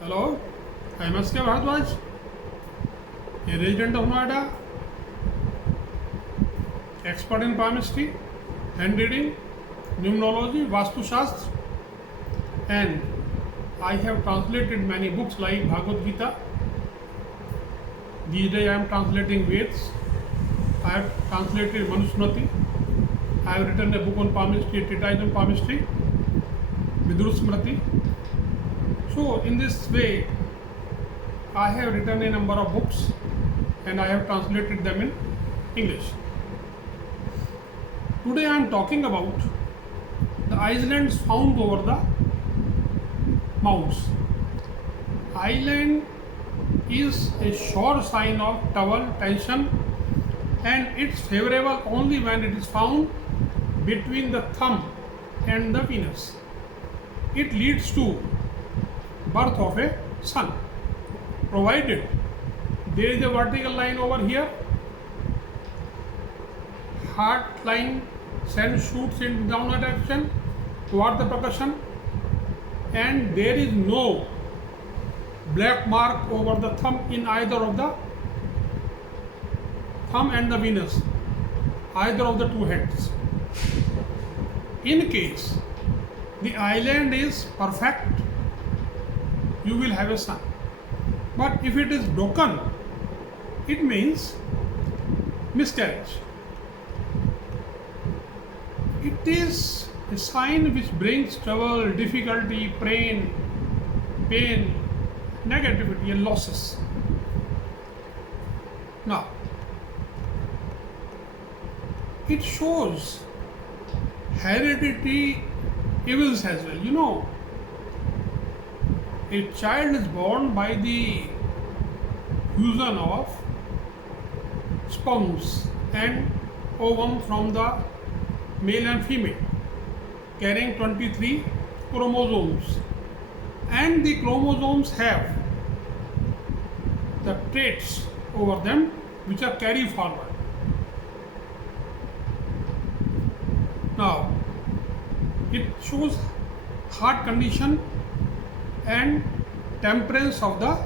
Hello, I am S.K. Bharadwaj, a resident of Noida, expert in palmistry, hand reading, numerology, Vastu Shastra, and I have translated many books like Bhagavad Gita. These days I am translating Veds. I have translated Manusmriti. I have written a book on palmistry, a treatise on palmistry, Vidur Smriti. So in this way, I have written a number of books and I have translated them in English. Today I am talking about the islands found over the mounts. Island is a sure sign of trouble, tension, and it's favorable only when it is found between the thumb and the Venus. It leads to birth of a son, provided there is a vertical line over here, heart line sends shoots in downward direction toward the percussion, and there is no black mark over the thumb in either of the thumb and the Venus, either of the two heads. In case the island is perfect, you will have a son. But if it is broken, it means miscarriage. It is a sign which brings trouble, difficulty, pain, negativity, and losses. Now, it shows hereditary evils as well. You know, a child is born by the fusion of sperms and ovum from the male and female, carrying 23 chromosomes, and the chromosomes have the traits over them which are carried forward. Now, it shows heart condition and temperance of the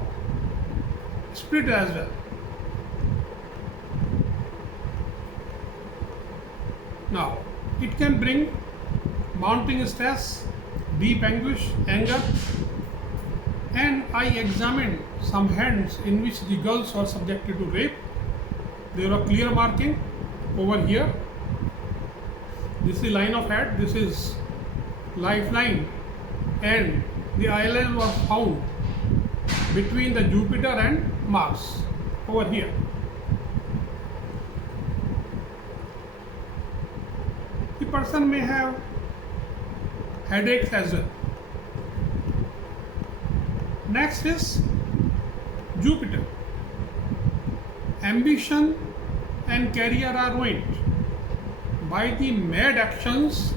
spirit as well. Now, it can bring mounting stress, deep anguish, anger, and I examined some hands in which the girls were subjected to rape. There were clear marking over here. This is line of head, this is lifeline, and the island was found between the Jupiter and Mars over here. The person may have headaches as well. Next is Jupiter. Ambition and career are ruined by the mad actions,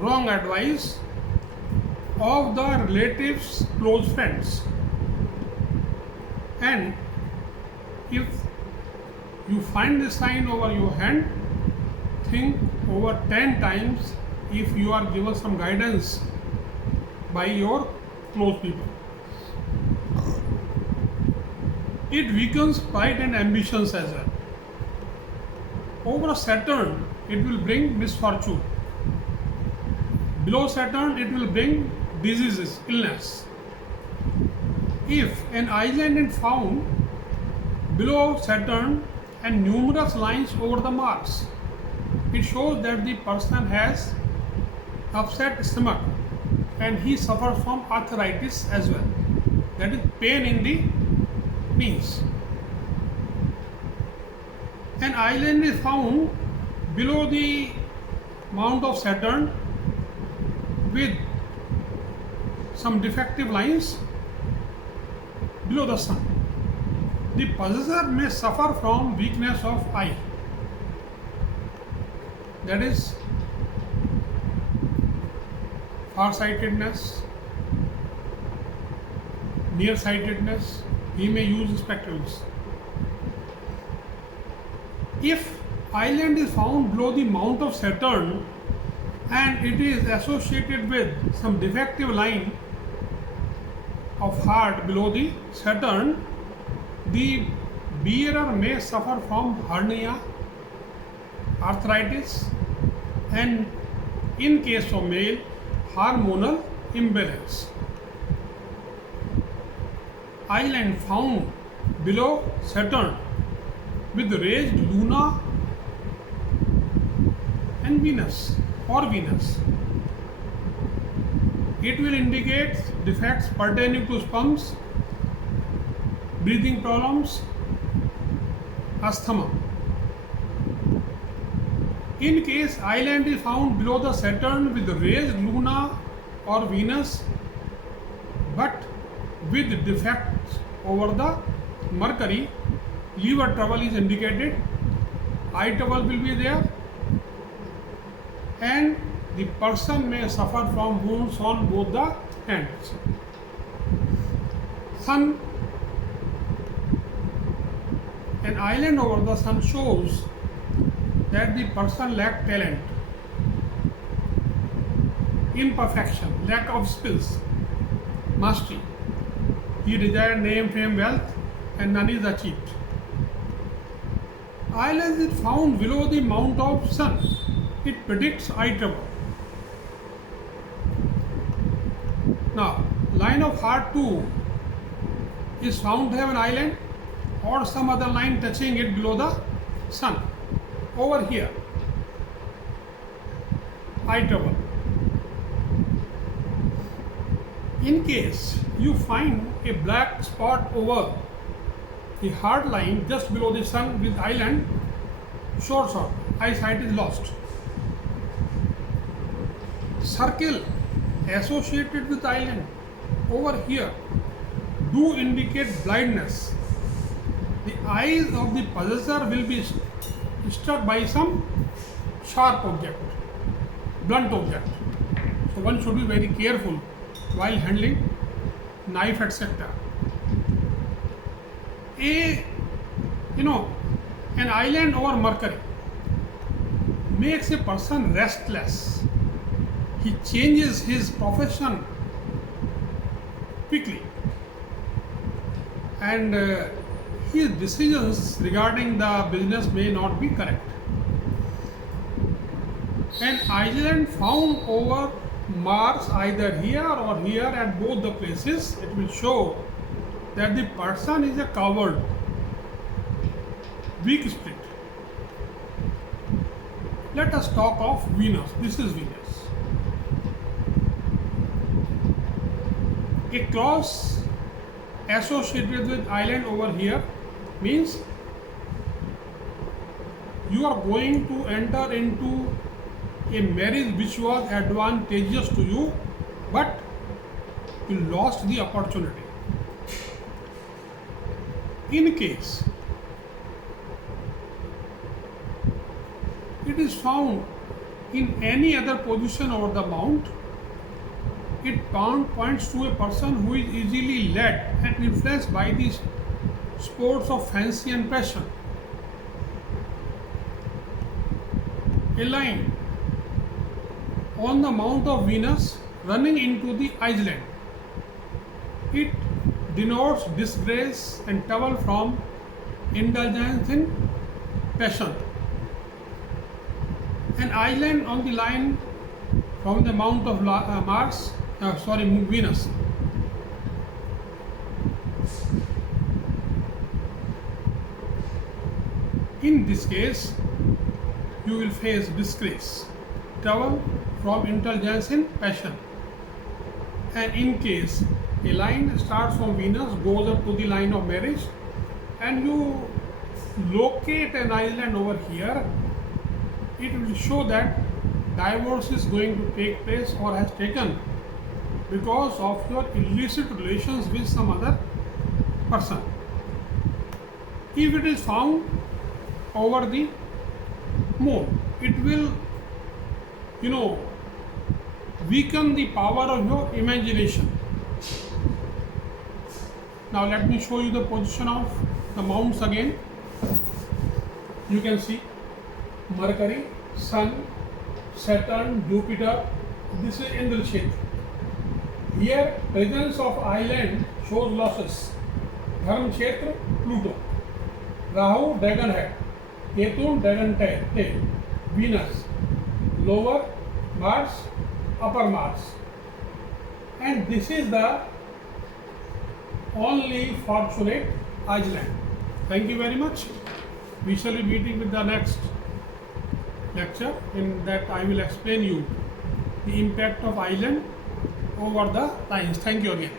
wrong advice of the relatives, close friends. And if you find this sign over your hand, think over 10 times if you are given some guidance by your close people. It weakens pride and ambitions as well. Over Saturn, it will bring misfortune. Below Saturn, it will bring diseases, illness. If an island is found below Saturn and numerous lines over the Mars, it shows that the person has upset stomach and he suffers from arthritis as well. That is pain in the knees. An island is found below the mount of Saturn with some defective lines below the sun. The possessor may suffer from weakness of eye. That is farsightedness, nearsightedness. He may use spectacles. If island is found below the mount of Saturn and it is associated with some defective line of heart below the Saturn, the bearer may suffer from hernia, arthritis, and in case of male, hormonal imbalance. Island found below Saturn with raised Luna and Venus or Venus. It will indicate defects pertaining to sperms, breathing problems, asthma. In case island is found below the Saturn with raised Luna or Venus but with defects over the Mercury, liver trouble is indicated, eye trouble will be there, and the person may suffer from wounds on both the hands. Sun, an island over the Sun shows that the person lacks talent, imperfection, lack of skills, mastery. He desired name, fame, wealth, and none is achieved. Island is found below the mount of Sun. It predicts eye trouble. Now, line of heart 2 is found to have an island or some other line touching it below the Sun. Over here, eye trouble. In case you find a black spot over the heart line just below the Sun with island, short, eyesight is lost. Circle associated with island over here do indicate blindness. The eyes of the possessor will be struck by some sharp object, blunt object. So one should be very careful while handling knife, etc. An island over Mercury makes a person restless. He changes his profession quickly, and his decisions regarding the business may not be correct. An island found over Mars either here or here at both the places, it will show that the person is a coward, weak spirit. Let us talk of Venus. This is Venus. A cross associated with island over here means you are going to enter into a marriage which was advantageous to you, but you lost the opportunity. In case it is found in any other position over the mount, it points to a person who is easily led and influenced by the sports of fancy and passion. A line on the mount of Venus running into the island, it denotes disgrace and trouble from indulgence in passion. An island on the line from the mount of Venus. In this case, you will face disgrace, trouble from indulgence in passion. And in case a line starts from Venus, goes up to the line of marriage, and you locate an island over here, it will show that divorce is going to take place or has taken because of your illicit relations with some other person. If it is found over the moon, it will weaken the power of your imagination. Now let me show you the position of the mounts again. You can see Mercury, Sun, Saturn, Jupiter. This is Indra Kshetra. Here, presence of island shows losses. Dharm Kshetra, Pluto. Rahu, dragon head. Ketu, dragon tail. Venus, lower Mars, upper Mars. And this is the only fortunate island. Thank you very much. We shall be meeting with the next lecture. In that I will explain you the impact of island over the lines. Thank you again.